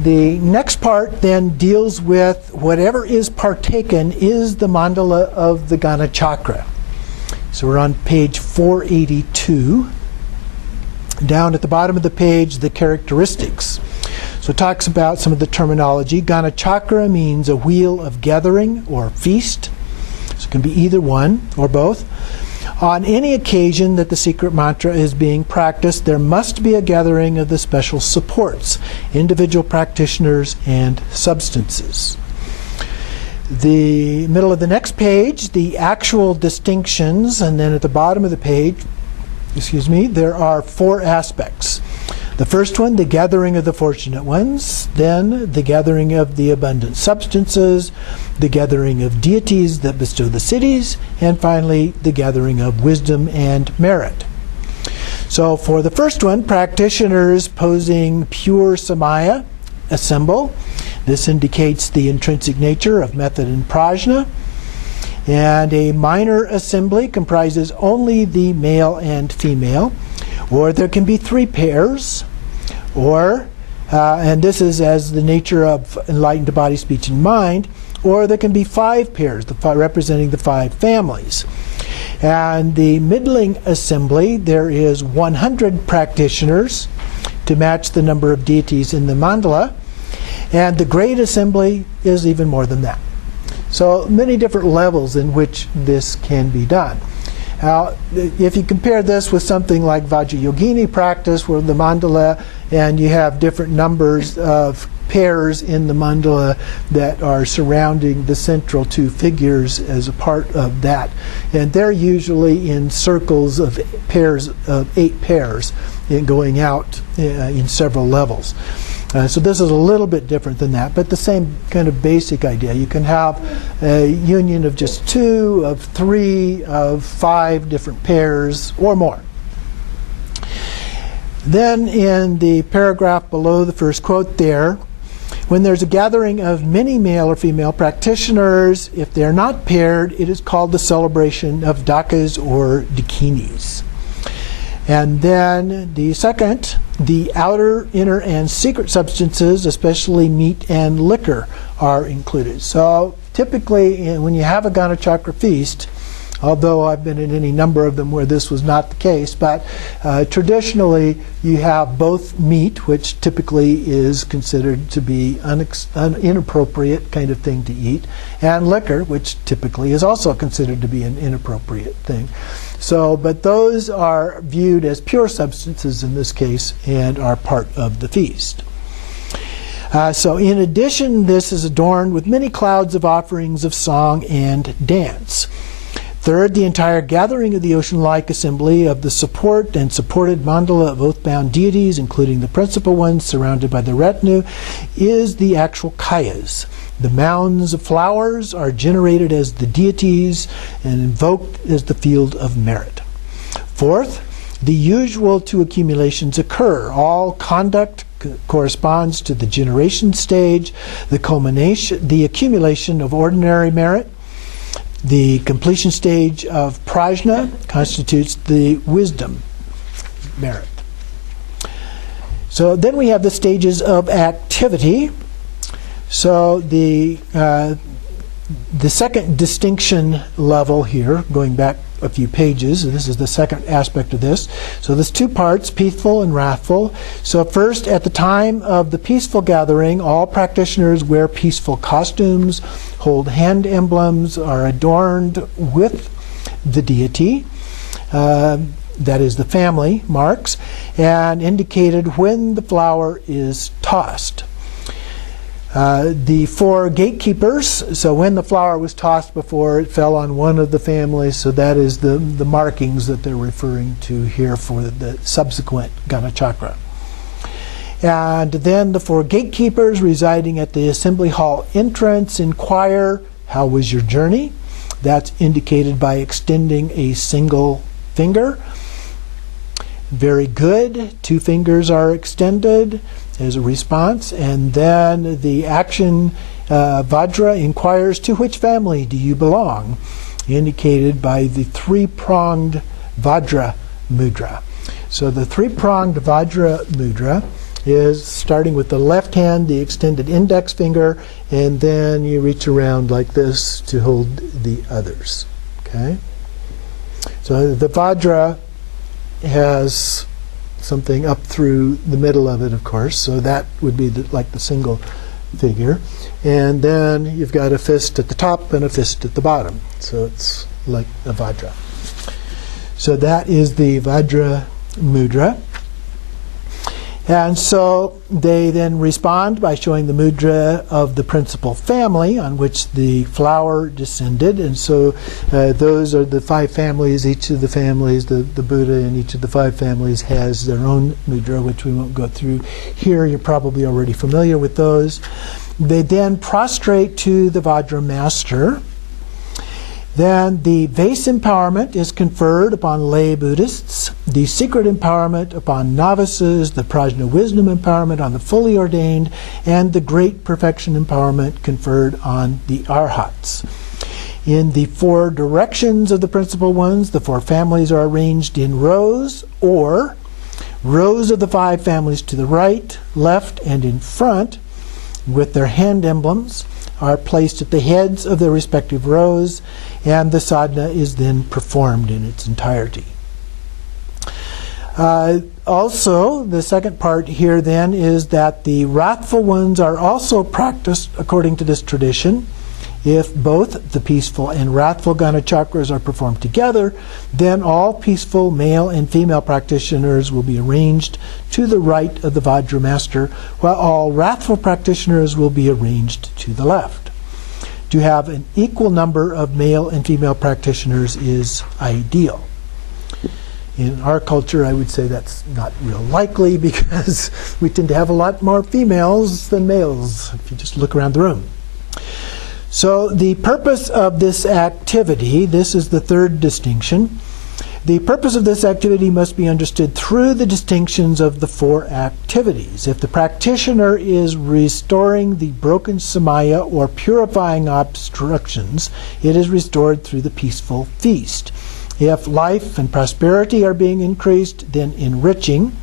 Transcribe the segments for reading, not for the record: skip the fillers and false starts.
The next part then deals with whatever is partaken is the mandala of the Ganachakra. So we're on page 482. Down at the bottom of the page, the characteristics. So it talks about some of the terminology. Ganachakra means a wheel of gathering or feast. So it can be either one or both. On any occasion that the secret mantra is being practiced, there must be a gathering of the special supports, individual practitioners, and substances. The middle of the next page, the actual distinctions, and then at the bottom of the page, there are 4 aspects. The first one, the gathering of the fortunate ones, then the gathering of the abundant substances, the gathering of deities that bestow the cities, and finally the gathering of wisdom and merit. So for the first one, practitioners posing pure samaya assemble. This indicates the intrinsic nature of method and prajna. And a minor assembly comprises only the male and female, or there can be 3 pairs, or, and this is as the nature of enlightened body, speech, and mind, or there can be 5 pairs, representing the 5 families. And the middling assembly, there is 100 practitioners to match the number of deities in the mandala, and the great assembly is even more than that. So many different levels in which this can be done. Now, if you compare this with something like Vajrayogini practice, where the mandala, and you have different numbers of pairs in the mandala that are surrounding the central 2 figures as a part of that. And they're usually in circles of pairs of 8 pairs and going out in several levels. So this is a little bit different than that, but the same kind of basic idea. You can have a union of just 2, of 3, of 5 different pairs or more. Then in the paragraph below the first quote there, when there's a gathering of many male or female practitioners, if they're not paired, it is called the celebration of dakas or dakinis. And then the second, the outer, inner, and secret substances, especially meat and liquor, are included. So typically, when you have a Ganachakra feast, although I've been in any number of them where this was not the case, but traditionally you have both meat, which typically is considered to be an inappropriate kind of thing to eat, and liquor, which typically is also considered to be an inappropriate thing. So, but those are viewed as pure substances in this case and are part of the feast. So in addition, this is adorned with many clouds of offerings of song and dance. Third, the entire gathering of the ocean-like assembly of the support and supported mandala of oath-bound deities, including the principal ones surrounded by the retinue, is the actual kayas. The mounds of flowers are generated as the deities and invoked as the field of merit. Fourth, the usual 2 accumulations occur. All conduct corresponds to the generation stage, the accumulation of ordinary merit. The completion stage of prajna constitutes the wisdom merit. So then we have the stages of activity. So the second distinction level here, going back a few pages, this is the second aspect of this. So there's 2 parts, peaceful and wrathful. So first, at the time of the peaceful gathering, all practitioners wear peaceful costumes, hold hand emblems, are adorned with the deity, that is the family marks, and indicated when the flower is tossed. The 4 gatekeepers, so when the flower was tossed before, it fell on one of the families, so that is the markings that they're referring to here for the subsequent Ganachakra. And then the 4 gatekeepers residing at the assembly hall entrance inquire, how was your journey? That's indicated by extending a single finger. Very good. 2 fingers are extended as a response. And then the action Vadra inquires, to which family do you belong? Indicated by the 3-pronged Vadra Mudra. So the 3-pronged Vadra Mudra is starting with the left hand, the extended index finger, and then you reach around like this to hold the others. Okay? So the Vadra has something up through the middle of it, of course, so that would be like the single figure. And then you've got a fist at the top and a fist at the bottom. So it's like a Vadra. So that is the Vadra Mudra. And so they then respond by showing the mudra of the principal family on which the flower descended. And so those are the 5 families. Each of the families, the Buddha in each of the 5 families has their own mudra, which we won't go through here. You're probably already familiar with those. They then prostrate to the Vadra master. Then the vase empowerment is conferred upon lay Buddhists, the secret empowerment upon novices, the prajna wisdom empowerment on the fully ordained, and the great perfection empowerment conferred on the arhats. In the 4 directions of the principal ones, the 4 families are arranged in rows, or rows of the 5 families to the right, left, and in front, with their hand emblems, are placed at the heads of their respective rows, and the sadhana is then performed in its entirety. Also, the second part here then is that the wrathful ones are also practiced according to this tradition. If both the peaceful and wrathful Ganachakras are performed together, then all peaceful male and female practitioners will be arranged to the right of the Vadra master, while all wrathful practitioners will be arranged to the left. To have an equal number of male and female practitioners is ideal. In our culture, I would say that's not real likely because we tend to have a lot more females than males, if you just look around the room. So the purpose of this activity, this is the 3rd distinction. The purpose of this activity must be understood through the distinctions of the 4 activities. If the practitioner is restoring the broken samaya or purifying obstructions, it is restored through the peaceful feast. If life and prosperity are being increased, then enriching.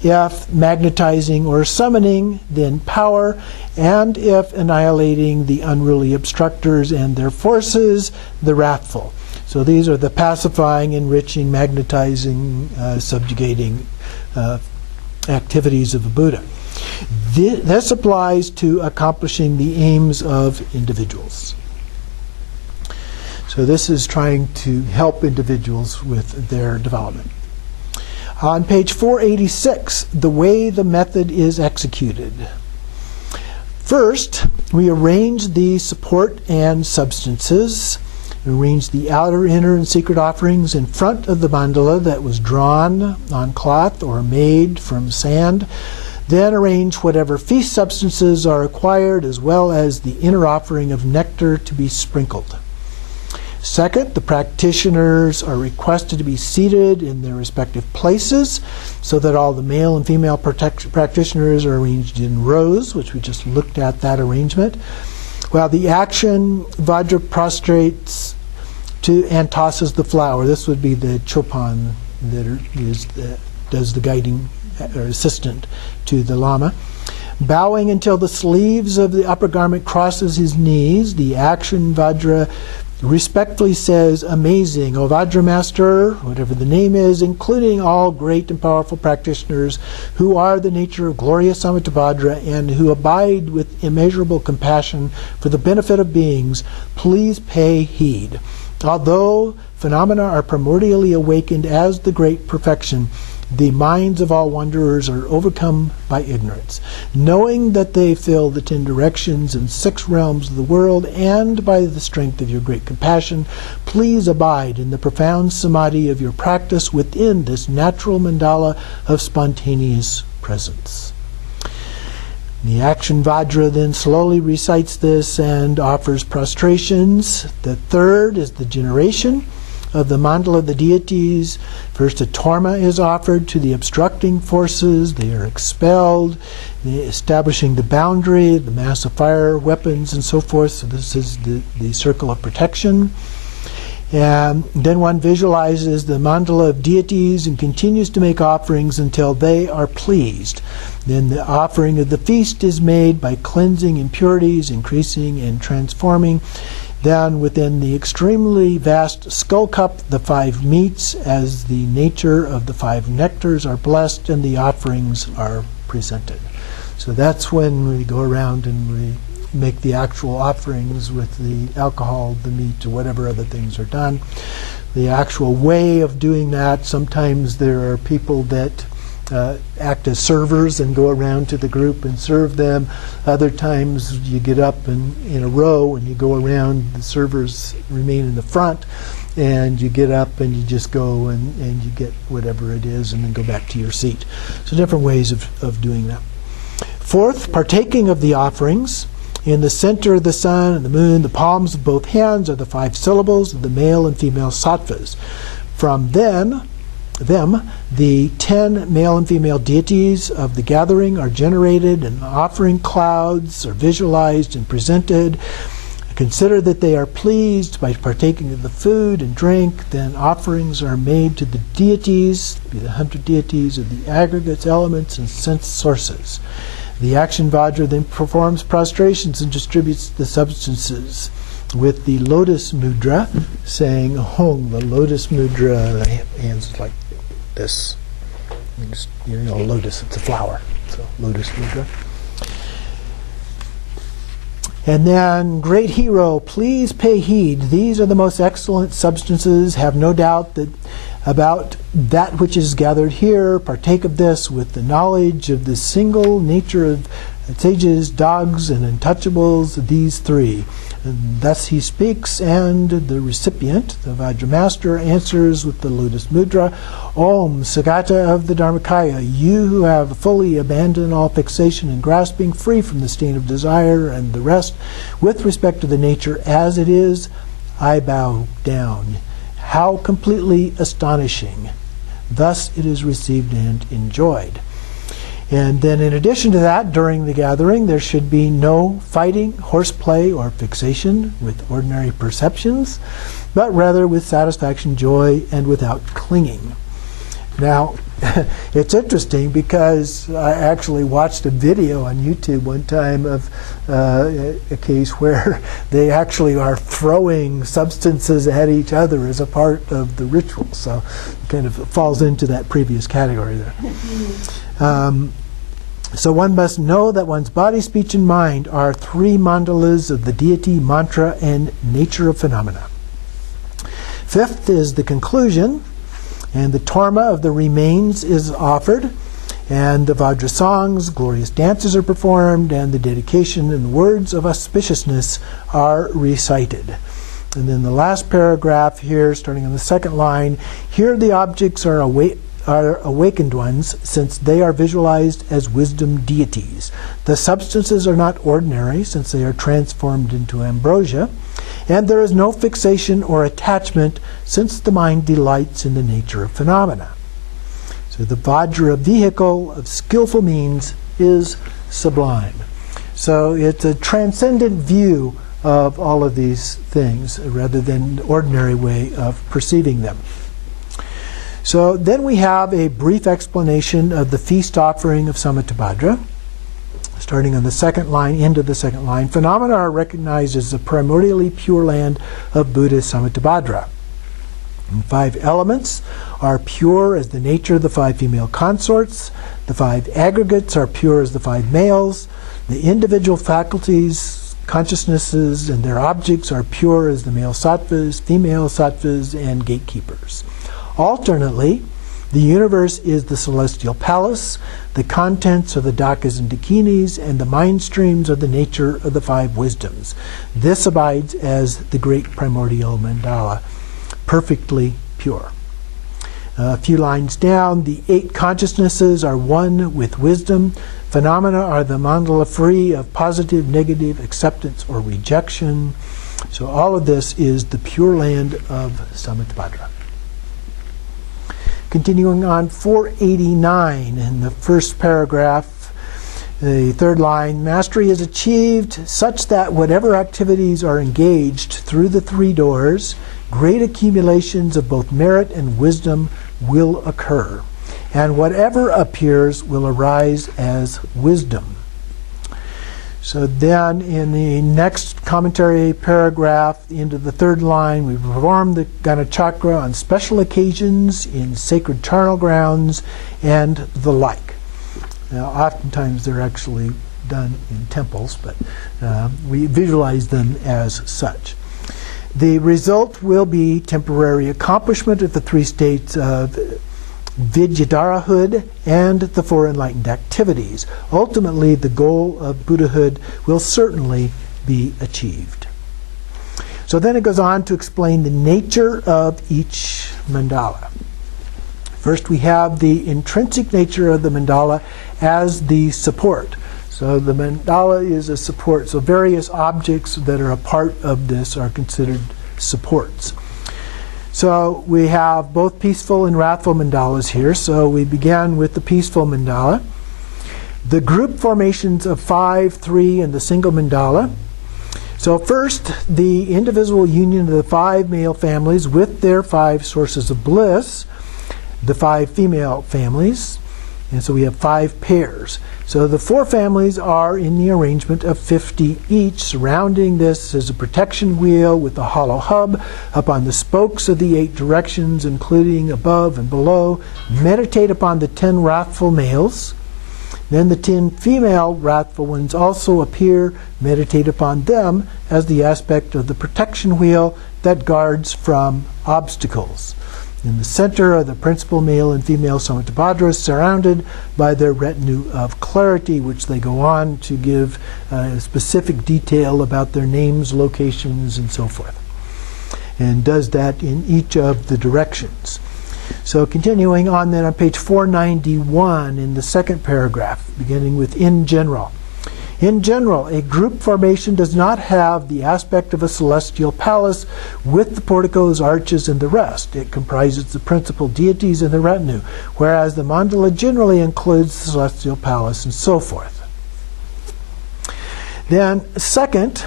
If magnetizing or summoning, then power. And if annihilating the unruly obstructors and their forces, the wrathful. So these are the pacifying, enriching, magnetizing, subjugating activities of a Buddha. This applies to accomplishing the aims of individuals. So this is trying to help individuals with their development. On page 486, the way the method is executed. First, we arrange the support and substances. Arrange the outer, inner, and secret offerings in front of the mandala that was drawn on cloth or made from sand. Then arrange whatever feast substances are acquired, as well as the inner offering of nectar to be sprinkled. Second, the practitioners are requested to be seated in their respective places so that all the male and female practitioners are arranged in rows, which we just looked at that arrangement. While the action Vadra prostrates to and tosses the flower. This would be the chopan that does the guiding or assistant to the Lama. Bowing until the sleeves of the upper garment crosses his knees, the action Vadra respectfully says, "Amazing, O Vadra Master," whatever the name is, including all great and powerful practitioners who are the nature of glorious Amitabhadra and who abide with immeasurable compassion for the benefit of beings, please pay heed. Although phenomena are primordially awakened as the great perfection, the minds of all wanderers are overcome by ignorance. Knowing that they fill the 10 directions and 6 realms of the world, and by the strength of your great compassion, please abide in the profound samadhi of your practice within this natural mandala of spontaneous presence. The action Vadra then slowly recites this and offers prostrations. The third is the generation of the mandala of the deities. First, a torma is offered to the obstructing forces. They are expelled, establishing the boundary, the mass of fire, weapons, and so forth. So this is the circle of protection. And then one visualizes the mandala of deities and continues to make offerings until they are pleased. Then the offering of the feast is made by cleansing impurities, increasing and transforming. Then within the extremely vast skull cup, the 5 meats as the nature of the 5 nectars are blessed and the offerings are presented. So that's when we go around and we make the actual offerings with the alcohol, the meat, or whatever other things are done. The actual way of doing that, sometimes there are people that act as servers and go around to the group and serve them. Other times you get up in a row and you go around, the servers remain in the front, and you get up and you just go and you get whatever it is and then go back to your seat. So different ways of doing that. Fourth, partaking of the offerings. In the center of the sun and the moon, the palms of both hands are the 5 syllables of the male and female sattvas. From them, the 10 male and female deities of the gathering are generated, and offering clouds are visualized and presented. Consider that they are pleased by partaking of the food and drink. Then offerings are made to the deities, be the 100 deities of the aggregates, elements, and sense sources. The action Vadra then performs prostrations and distributes the substances with the lotus mudra, saying Hong. The lotus mudra, the hands like this. You know, lotus, it's a flower. So, lotus mudra. And then, great hero, please pay heed. These are the most excellent substances. Have no doubt that about that which is gathered here. Partake of this with the knowledge of the single nature of sages, dogs, and untouchables, these 3. And thus he speaks, and the recipient, the Vajra master, answers with the lotus mudra. Om, Sagata of the Dharmakaya, you who have fully abandoned all fixation and grasping, free from the stain of desire and the rest, with respect to the nature as it is, I bow down. How completely astonishing. Thus it is received and enjoyed. And then in addition to that, during the gathering, there should be no fighting, horseplay, or fixation with ordinary perceptions, but rather with satisfaction, joy, and without clinging. Now, it's interesting because I actually watched a video on YouTube one time of a case where they actually are throwing substances at each other as a part of the ritual. So it kind of falls into that previous category there. So one must know that one's body, speech, and mind are 3 mandalas of the deity, mantra, and nature of phenomena. Fifth is the conclusion, and the torma of the remains is offered, and the Vadra songs, glorious dances are performed, and the dedication and words of auspiciousness are recited. And then the last paragraph here, starting on the 2nd line, here the objects are awakened ones, since they are visualized as wisdom deities. The substances are not ordinary, since they are transformed into ambrosia, and there is no fixation or attachment, since the mind delights in the nature of phenomena. So the Vajra vehicle of skillful means is sublime. So it's a transcendent view of all of these things, rather than the ordinary way of perceiving them. So then we have a brief explanation of the feast offering of Samattabhadra. Starting on the 2nd line, into the 2nd line, phenomena are recognized as the primordially pure land of Buddhist Samattabhadra. And 5 elements are pure as the nature of the 5 female consorts. The 5 aggregates are pure as the 5 males. The individual faculties, consciousnesses, and their objects are pure as the male sattvas, female sattvas, and gatekeepers. Alternately, the universe is the celestial palace, the contents are the dakas and dakinis, and the mind streams are the nature of the 5 wisdoms. This abides as the great primordial mandala, perfectly pure. A few lines down, the 8 consciousnesses are one with wisdom. Phenomena are the mandala free of positive, negative, acceptance, or rejection. So all of this is the pure land of Samattabhadra. Continuing on 489 in the first paragraph, the 3rd line, mastery is achieved such that whatever activities are engaged through the 3 doors, great accumulations of both merit and wisdom will occur. and whatever appears will arise as wisdom. So then in the next commentary paragraph, into the third line, we perform the Ganachakra on special occasions, in sacred charnel grounds, and the like. Now, oftentimes they're actually done in temples, but we visualize them as such. The result will be temporary accomplishment of the three states of Vidyadharahood and the four enlightened activities. Ultimately, the goal of Buddhahood will certainly be achieved. So then it goes on to explain the nature of each mandala. First, we have the intrinsic nature of the mandala as the support. So the mandala is a support. So various objects that are a part of this are considered supports. So we have both peaceful and wrathful mandalas here. So we began with the peaceful mandala. The group formations of 5, 3, and the single mandala. So first, the indivisible union of the 5 male families with their 5 sources of bliss, the 5 female families, and so we have 5 pairs. So the 4 families are in the arrangement of 50 each. Surrounding this is a protection wheel with a hollow hub upon the spokes of the 8 directions, including above and below. Meditate upon the 10 wrathful males. Then the 10 female wrathful ones also appear. Meditate upon them as the aspect of the protection wheel that guards from obstacles. In the center are the principal male and female Samattabhadras, surrounded by their retinue of clarity, which they go on to give specific detail about their names, locations, and so forth. And does that in each of the directions. So continuing on then on page 491 in the second paragraph, beginning with in general. In general, a group formation does not have the aspect of a celestial palace with the porticos, arches, and the rest. It comprises the principal deities and the retinue, whereas the mandala generally includes the celestial palace and so forth. Then, second,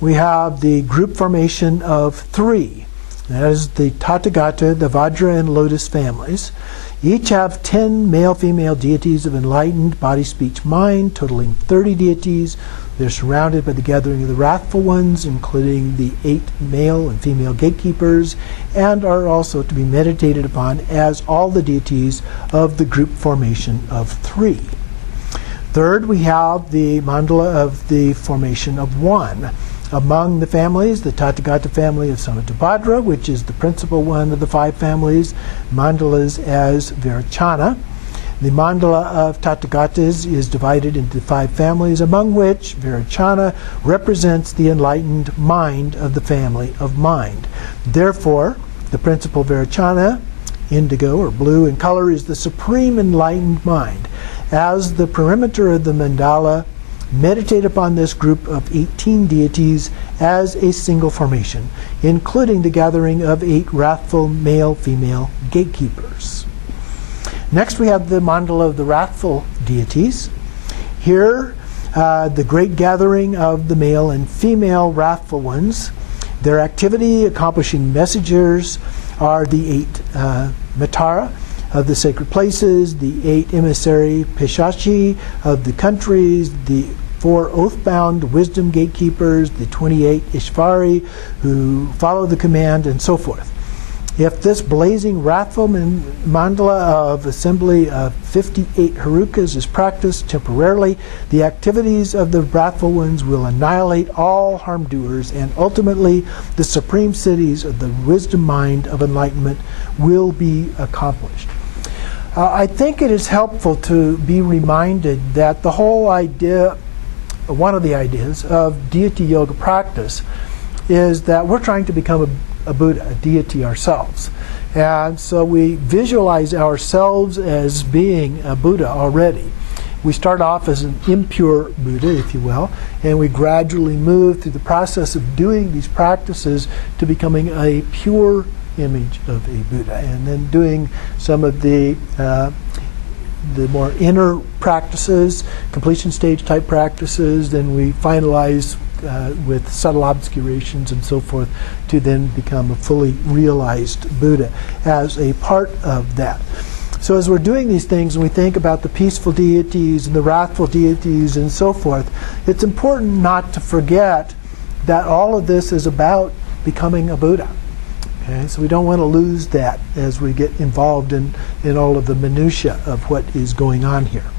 we have the group formation of 3. That is the Tathagata, the Vadra, and Lotus families. Each have 10 male-female deities of enlightened body, speech, mind, totaling 30 deities. They're surrounded by the gathering of the wrathful ones, including the 8 male and female gatekeepers, and are also to be meditated upon as all the deities of the group formation of 3. Third, we have the mandala of the formation of 1. Among the families, the Tathagata family of Samattabhadra, which is the principal one of the 5 families, mandalas as Virachana. The mandala of Tathagatas is divided into 5 families, among which Virachana represents the enlightened mind of the family of mind. Therefore, the principal Virachana, indigo or blue in color, is the supreme enlightened mind. As the perimeter of the mandala, meditate upon this group of 18 deities as a single formation, including the gathering of 8 wrathful male-female gatekeepers. Next, we have the mandala of the wrathful deities. Here, the great gathering of the male and female wrathful ones. Their activity accomplishing messengers are the 8 Matara of the sacred places, the 8 emissary Pishachi of the countries, the 4 oath-bound wisdom gatekeepers, the 28 Ishvari who follow the command, and so forth. If this blazing wrathful mandala of assembly of 58 harukas is practiced temporarily, the activities of the wrathful ones will annihilate all harm doers, and ultimately the supreme cities of the wisdom mind of enlightenment will be accomplished. I think it is helpful to be reminded that the whole idea, one of the ideas of deity yoga practice, is that we're trying to become a Buddha, a deity ourselves. And so we visualize ourselves as being a Buddha already. We start off as an impure Buddha, if you will, and we gradually move through the process of doing these practices to becoming a pure image of a Buddha, and then doing some of the more inner practices, completion stage type practices. Then we finalize with subtle obscurations and so forth to then become a fully realized Buddha as a part of that. So as we're doing these things and we think about the peaceful deities and the wrathful deities and so forth, it's important not to forget that all of this is about becoming a Buddha. Okay? So we don't want to lose that as we get involved in all of the minutiae of what is going on here.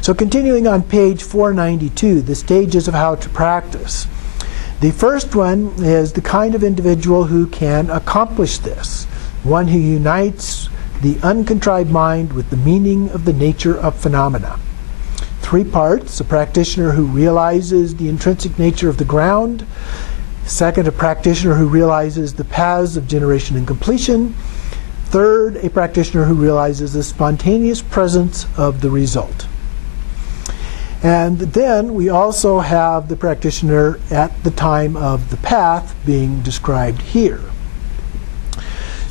So continuing on page 492, the stages of how to practice. The first one is the kind of individual who can accomplish this, one who unites the uncontrived mind with the meaning of the nature of phenomena. 3 parts: a practitioner who realizes the intrinsic nature of the ground. Second, a practitioner who realizes the paths of generation and completion. Third, a practitioner who realizes the spontaneous presence of the result. And then we also have the practitioner at the time of the path being described here.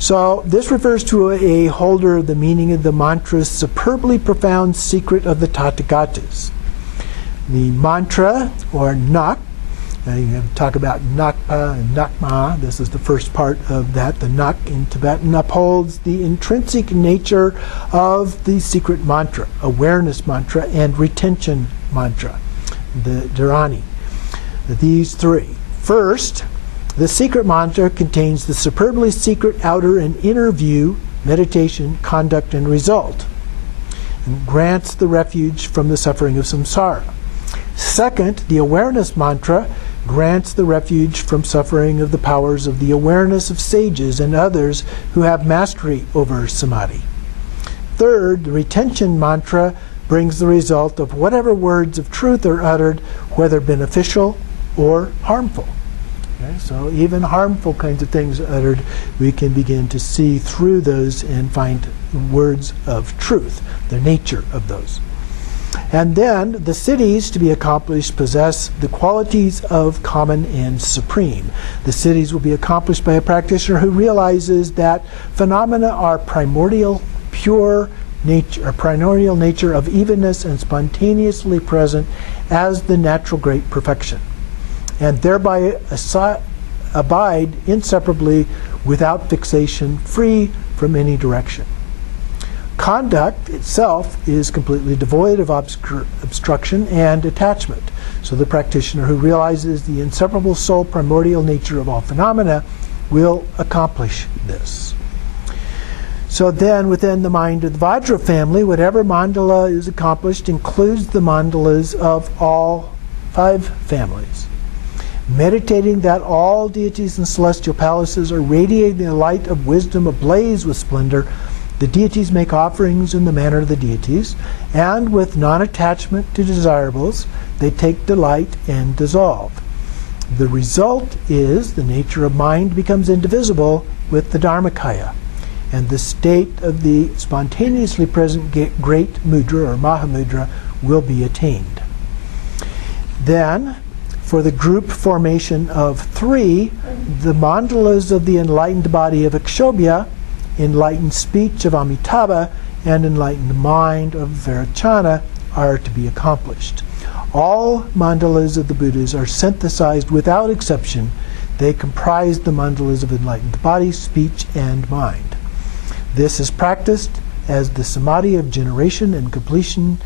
So this refers to a holder of the meaning of the mantra's superbly profound secret of the Tathagatas. The mantra, or nak, you talk about nakpa and nakma, this is the first part of that. The nak in Tibetan upholds the intrinsic nature of the secret mantra, awareness mantra, and retention mantra, the dharani. These 3. First, the secret mantra contains the superbly secret outer and inner view, meditation, conduct, and result, and grants the refuge from the suffering of samsara. Second, the awareness mantra grants the refuge from suffering of the powers of the awareness of sages and others who have mastery over samadhi. Third, the retention mantra brings the result of whatever words of truth are uttered, whether beneficial or harmful. Okay, so even harmful kinds of things uttered, we can begin to see through those and find words of truth, the nature of those. And then the siddhis to be accomplished possess the qualities of common and supreme. The siddhis will be accomplished by a practitioner who realizes that phenomena are primordial, pure nature, or primordial nature of evenness and spontaneously present as the natural great perfection, and thereby abide inseparably without fixation, free from any direction. Conduct itself is completely devoid of obstruction and attachment. So the practitioner who realizes the inseparable soul primordial nature of all phenomena will accomplish this. So then within the mind of the Vadra family, whatever mandala is accomplished includes the mandalas of all 5 families. Meditating that all deities and celestial palaces are radiating the light of wisdom ablaze with splendor, the deities make offerings in the manner of the deities, and with non-attachment to desirables, they take delight and dissolve. The result is the nature of mind becomes indivisible with the Dharmakaya, and the state of the spontaneously present great mudra or Mahamudra will be attained. Then, for the group formation of 3, the mandalas of the enlightened body of Akshobhya, enlightened speech of Amitabha, and enlightened mind of Vairocana are to be accomplished. All mandalas of the Buddhas are synthesized without exception. They comprise the mandalas of enlightened body, speech, and mind. This is practiced as the samadhi of generation and completion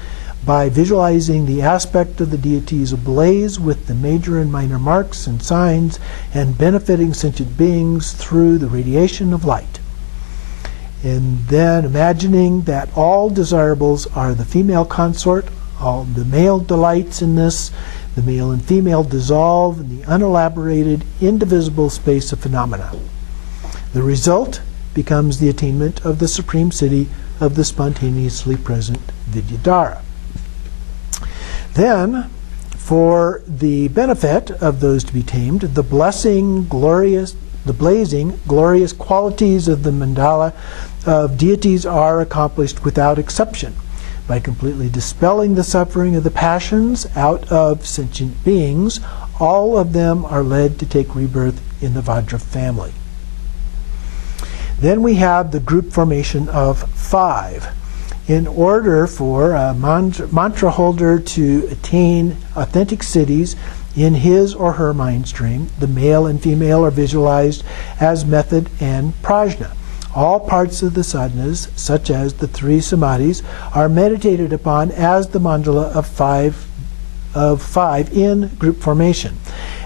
by visualizing the aspect of the deities ablaze with the major and minor marks and signs and benefiting sentient beings through the radiation of light. And then imagining that all desirables are the female consort, all the male delights in this, the male and female dissolve in the unelaborated, indivisible space of phenomena. The result becomes the attainment of the supreme siddhi of the spontaneously present Vidyadhara. Then, for the benefit of those to be tamed, the blazing, glorious qualities of the mandala of deities are accomplished without exception by completely dispelling the suffering of the passions out of sentient beings. All of them are led to take rebirth in the Vadra family. Then we have the group formation of 5. In order for a mantra holder to attain authentic siddhis in his or her mind stream, the male and female are visualized as method and prajna. All parts of the sadhanas, such as the three samadhis, are meditated upon as the mandala of five in group formation.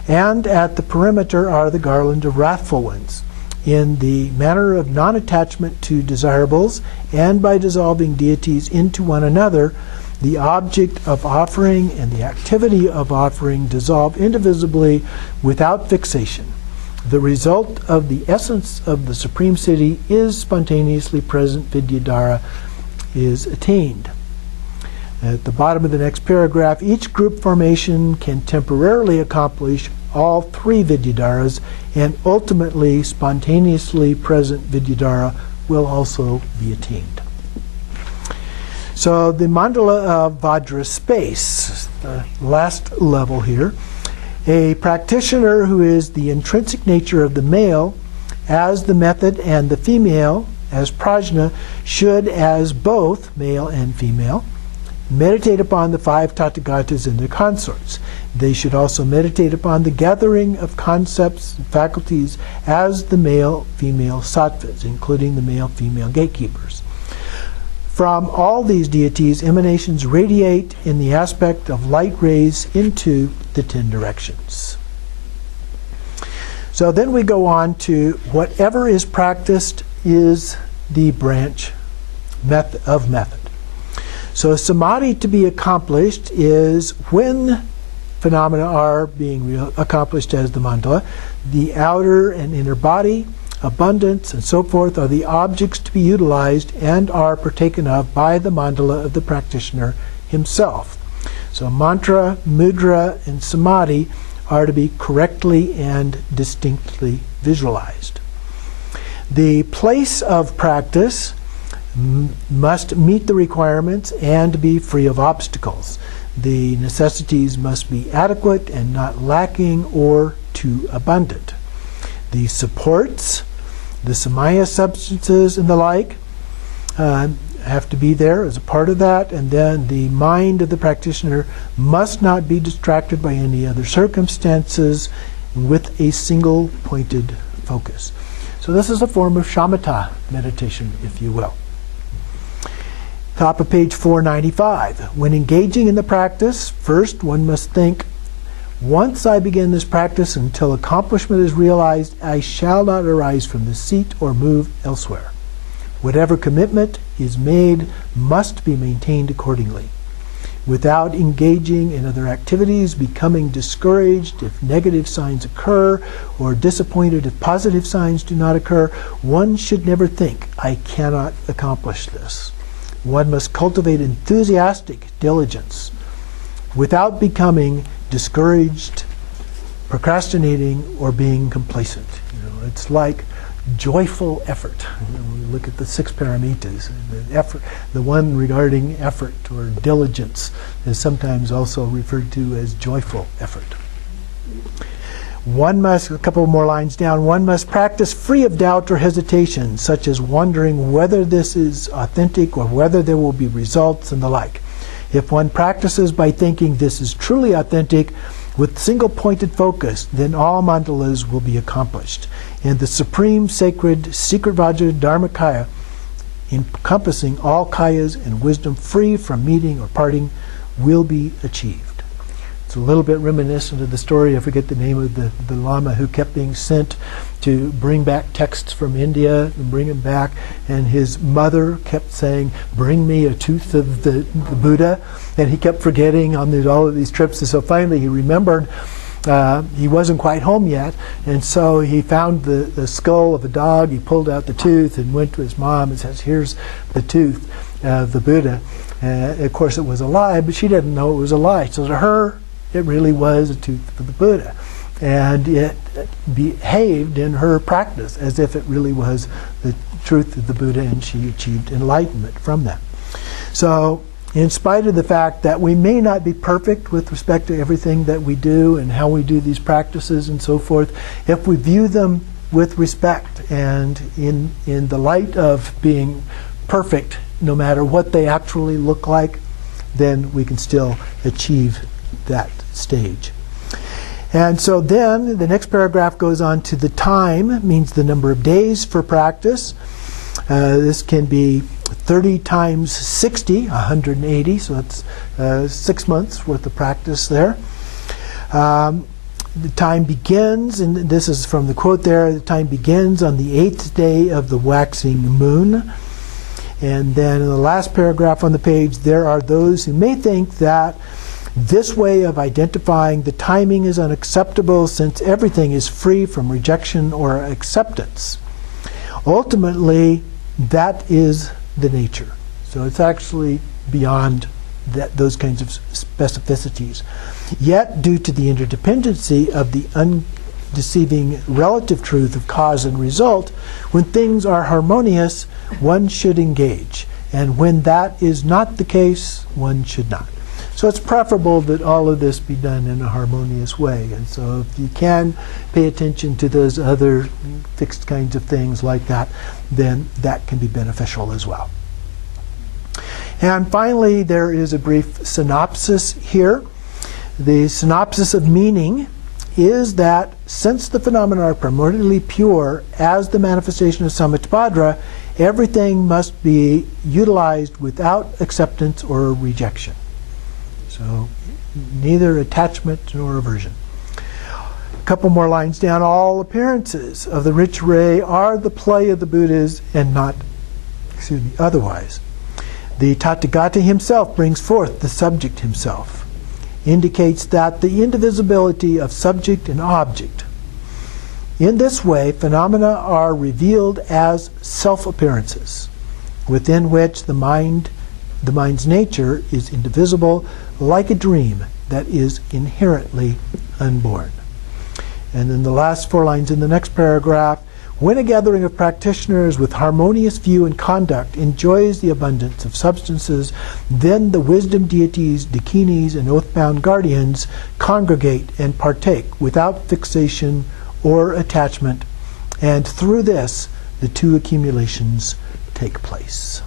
And at the perimeter are the garland of wrathful ones, in the manner of non-attachment to desirables, and by dissolving deities into one another, the object of offering and the activity of offering dissolve indivisibly without fixation. The result of the essence of the Supreme City is spontaneously present Vidyadhara is attained. At the bottom of the next paragraph, each group formation can temporarily accomplish all three Vidyadharas, and ultimately spontaneously present Vidyadhara will also be attained. So the mandala of Vadra space, the last level here, a practitioner who is the intrinsic nature of the male as the method and the female as prajna should, as both male and female, meditate upon the five tathagatas and their consorts. They should also meditate upon the gathering of concepts and faculties as the male-female sattvas, including the male-female gatekeepers. From all these deities, emanations radiate in the aspect of light rays into the 10 directions. So then we go on to whatever is practiced is the branch of method. So samadhi to be accomplished is when phenomena are being accomplished as the mandala, the outer and inner body, abundance, and so forth are the objects to be utilized and are partaken of by the mandala of the practitioner himself. So mantra, mudra, and samadhi are to be correctly and distinctly visualized. The place of practice must meet the requirements and be free of obstacles. The necessities must be adequate and not lacking or too abundant. The supports, the samaya substances and the like, have to be there as a part of that, and then the mind of the practitioner must not be distracted by any other circumstances with a single pointed focus. So this is a form of shamatha meditation, if you will. Top of page 495. When engaging in the practice, first one must think, once I begin this practice until accomplishment is realized, I shall not arise from the seat or move elsewhere. Whatever commitment is made must be maintained accordingly. Without engaging in other activities, becoming discouraged if negative signs occur, or disappointed if positive signs do not occur, one should never think, I cannot accomplish this. One must cultivate enthusiastic diligence without becoming discouraged, procrastinating, or being complacent. It's like joyful effort. We look at the 6 paramitas. The effort, the one regarding effort or diligence, is sometimes also referred to as joyful effort. One must, a couple more lines down, one must practice free of doubt or hesitation, such as wondering whether this is authentic or whether there will be results and the like. If one practices by thinking this is truly authentic with single pointed focus, then all mandalas will be accomplished. And the supreme sacred secret Vajra Dharmakaya, encompassing all kayas and wisdom free from meeting or parting, will be achieved. It's a little bit reminiscent of the story, I forget the name of the Lama who kept being sent to bring back texts from India and bring them back, and his mother kept saying, bring me a tooth of the Buddha, and he kept forgetting on all of these trips, and so finally he remembered he wasn't quite home yet, and so he found the skull of a dog, he pulled out the tooth and went to his mom and says, here's the tooth of the Buddha. Of course it was a lie, but she didn't know it was a lie. So to her, it really was a tooth of the Buddha. And it behaved in her practice as if it really was the truth of the Buddha, and she achieved enlightenment from that. So in spite of the fact that we may not be perfect with respect to everything that we do and how we do these practices and so forth, if we view them with respect and in the light of being perfect, no matter what they actually look like, then we can still achieve that stage. And so then the next paragraph goes on to the time, means the number of days for practice. This can be 30 times 60, 180, so that's 6 months worth of practice there. The time begins, and this is from the quote there, the time begins on the 8th day of the waxing moon. And then in the last paragraph on the page, there are those who may think that this way of identifying the timing is unacceptable since everything is free from rejection or acceptance. Ultimately, that is the nature. So it's actually beyond those kinds of specificities. Yet, due to the interdependency of the undeceiving relative truth of cause and result, when things are harmonious, one should engage. And when that is not the case, one should not. So it's preferable that all of this be done in a harmonious way. And so if you can pay attention to those other fixed kinds of things like that, then that can be beneficial as well. And finally, there is a brief synopsis here. The synopsis of meaning is that since the phenomena are primordially pure as the manifestation of Samvit Vadra, everything must be utilized without acceptance or rejection. So neither attachment nor aversion. A couple more lines down. All appearances of the rich ray are the play of the Buddhas and not, otherwise. The Tathagata himself brings forth the subject himself, indicates that the indivisibility of subject and object. In this way, phenomena are revealed as self-appearances, within which the mind's nature is indivisible, like a dream that is inherently unborn. And then the last 4 lines in the next paragraph, when a gathering of practitioners with harmonious view and conduct enjoys the abundance of substances, then the wisdom deities, dakinis, and oath-bound guardians congregate and partake without fixation or attachment, and through this the 2 accumulations take place.